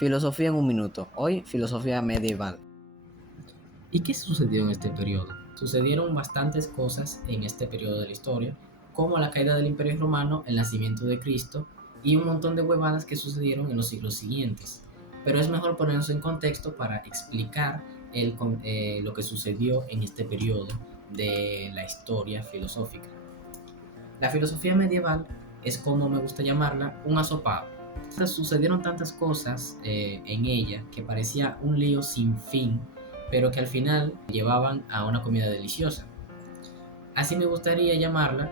Filosofía en un minuto. Hoy, filosofía medieval. ¿Y qué sucedió en este periodo? Sucedieron bastantes cosas en este periodo de la historia, como la caída del Imperio Romano, el nacimiento de Cristo y un montón de huevadas que sucedieron en los siglos siguientes. Pero es mejor ponernos en contexto para explicar lo que sucedió en este periodo de la historia filosófica. La filosofía medieval es, como me gusta llamarla, un asopado. Sucedieron tantas cosas en ella que parecía un lío sin fin, pero que al final llevaban a una comida deliciosa. Así me gustaría llamarla,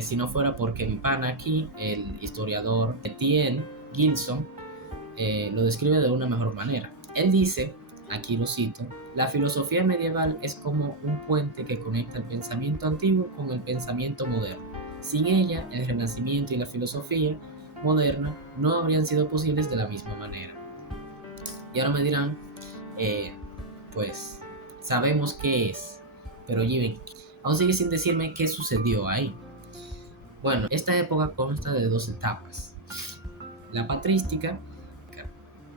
si no fuera porque mi pana aquí, el historiador Etienne Gilson, lo describe de una mejor manera. Él dice, aquí lo cito: la filosofía medieval es como un puente que conecta el pensamiento antiguo con el pensamiento moderno. Sin ella, el Renacimiento y la filosofía moderna no habrían sido posibles de la misma manera. Y ahora me dirán, pues sabemos qué es, pero Jimmy, aún sigue sin decirme qué sucedió ahí. Bueno, esta época consta de dos etapas: la patrística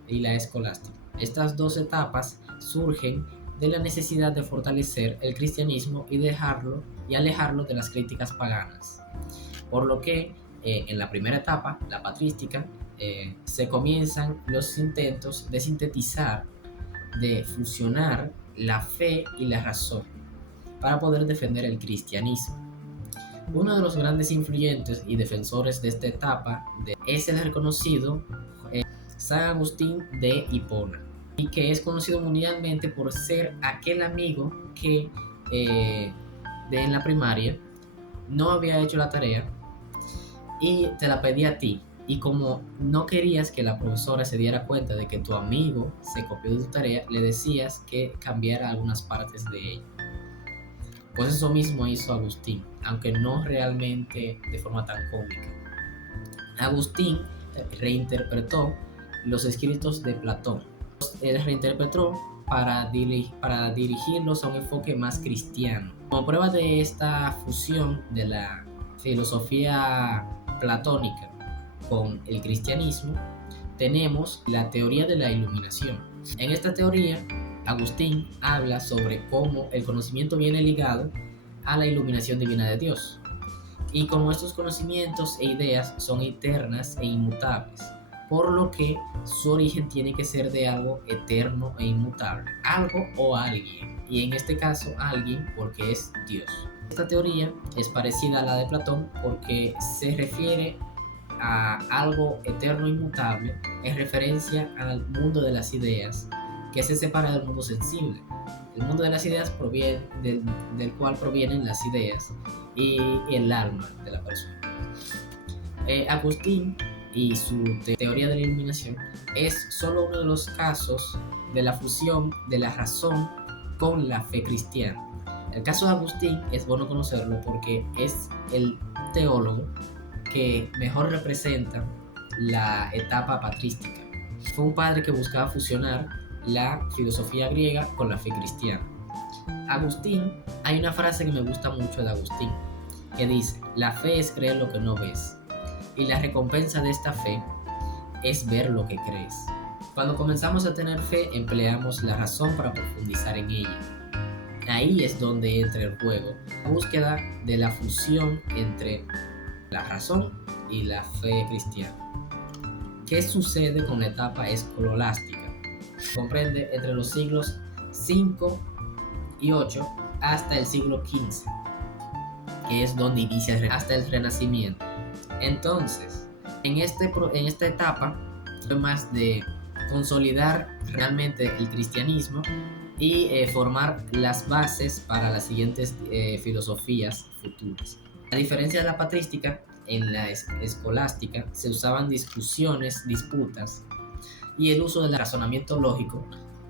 y la escolástica. Estas dos etapas surgen de la necesidad de fortalecer el cristianismo y alejarlo de las críticas paganas. Por lo que en la primera etapa, la patrística, se comienzan los intentos de sintetizar, de fusionar la fe y la razón para poder defender el cristianismo. Uno de los grandes influyentes y defensores de esta etapa es el reconocido San Agustín de Hipona, y que es conocido mundialmente por ser aquel amigo que en la primaria no había hecho la tarea y te la pedí a ti, y como no querías que la profesora se diera cuenta de que tu amigo se copió de tu tarea, le decías que cambiara algunas partes de ella. Pues eso mismo hizo Agustín, aunque no realmente de forma tan cómica. Agustín reinterpretó los escritos de Platón. Él reinterpretó para dirigirlos a un enfoque más cristiano. Como prueba de esta fusión de la filosofía platónica con el cristianismo, tenemos la teoría de la iluminación. En esta teoría, Agustín habla sobre cómo el conocimiento viene ligado a la iluminación divina de Dios, y como estos conocimientos e ideas son eternas e inmutables, por lo que su origen tiene que ser de algo eterno e inmutable, algo o alguien, y en este caso alguien porque es Dios. Esta teoría es parecida a la de Platón porque se refiere a algo eterno e inmutable en referencia al mundo de las ideas, que se separa del mundo sensible. El mundo de las ideas proviene del cual provienen las ideas y el alma de la persona. Agustín y su teoría de la iluminación es solo uno de los casos de la fusión de la razón con la fe cristiana. El caso de Agustín es bueno conocerlo porque es el teólogo que mejor representa la etapa patrística. Fue un padre que buscaba fusionar la filosofía griega con la fe cristiana. Agustín, hay una frase que me gusta mucho de Agustín, que dice: la fe es creer lo que no ves, y la recompensa de esta fe es ver lo que crees. Cuando comenzamos a tener fe, empleamos la razón para profundizar en ella. Ahí es donde entra el juego, la búsqueda de la fusión entre la razón y la fe cristiana. ¿Qué sucede con la etapa escolástica? Comprende entre los siglos 5 y 8 hasta el siglo XV, que es donde inicia hasta el Renacimiento. Entonces, en esta etapa fue más de consolidar realmente el cristianismo y formar las bases para las siguientes filosofías futuras. A diferencia de la patrística, en la escolástica se usaban discusiones, disputas y el uso del razonamiento lógico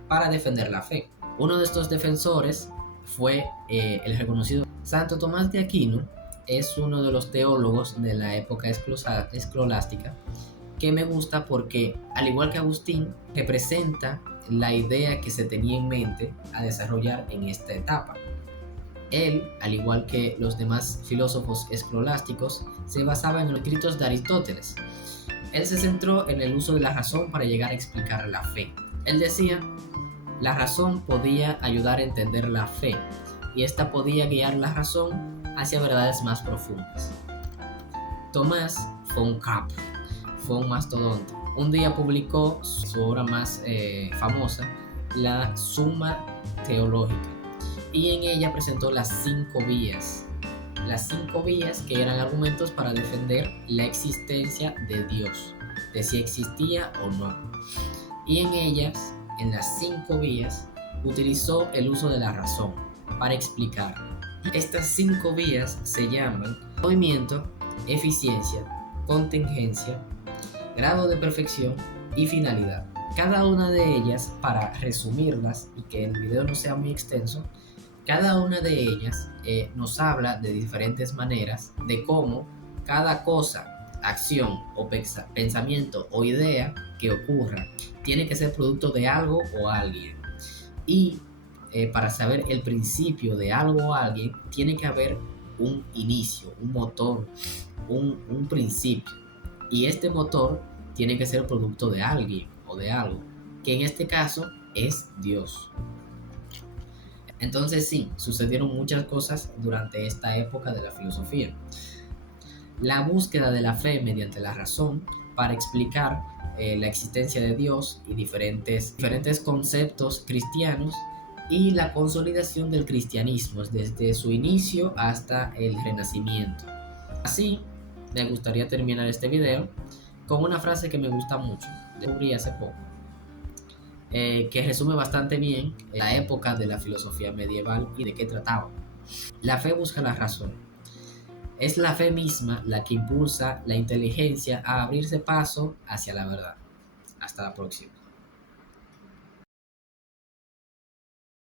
para defender la fe. Uno de estos defensores fue el reconocido Santo Tomás de Aquino. Es uno de los teólogos de la época escolástica que me gusta porque, al igual que Agustín, representa la idea que se tenía en mente a desarrollar en esta etapa. Él, al igual que los demás filósofos escolásticos, se basaba en los escritos de Aristóteles, Él se centró en el uso de la razón para llegar a explicar la fe. Él decía, la razón podía ayudar a entender la fe y esta podía guiar la razón hacia verdades más profundas. Tomás fue un capo, fue un mastodonte. Un día publicó su obra más famosa, la Summa Theologica, y en ella presentó las 5 vías. Las 5 vías que eran argumentos para defender la existencia de Dios, de si existía o no. Y en ellas, en las 5 vías, utilizó el uso de la razón para explicar. Estas 5 vías se llaman movimiento, eficiencia, contingencia, grado de perfección y finalidad. Cada una de ellas, para resumirlas y que el video no sea muy extenso, cada una de ellas nos habla de diferentes maneras de cómo cada cosa, acción o pensamiento o idea que ocurra tiene que ser producto de algo o alguien. Y para saber el principio de algo o alguien, tiene que haber un inicio, un motor, un principio. Y este motor tiene que ser producto de alguien o de algo, que en este caso es Dios. Entonces sí, sucedieron muchas cosas durante esta época de la filosofía. La búsqueda de la fe mediante la razón para explicar la existencia de Dios y diferentes conceptos cristianos y la consolidación del cristianismo desde su inicio hasta el Renacimiento. Así, me gustaría terminar este video con una frase que me gusta mucho, descubrí hace poco, que resume bastante bien la época de la filosofía medieval y de qué trataba. La fe busca la razón. Es la fe misma la que impulsa la inteligencia a abrirse paso hacia la verdad. Hasta la próxima.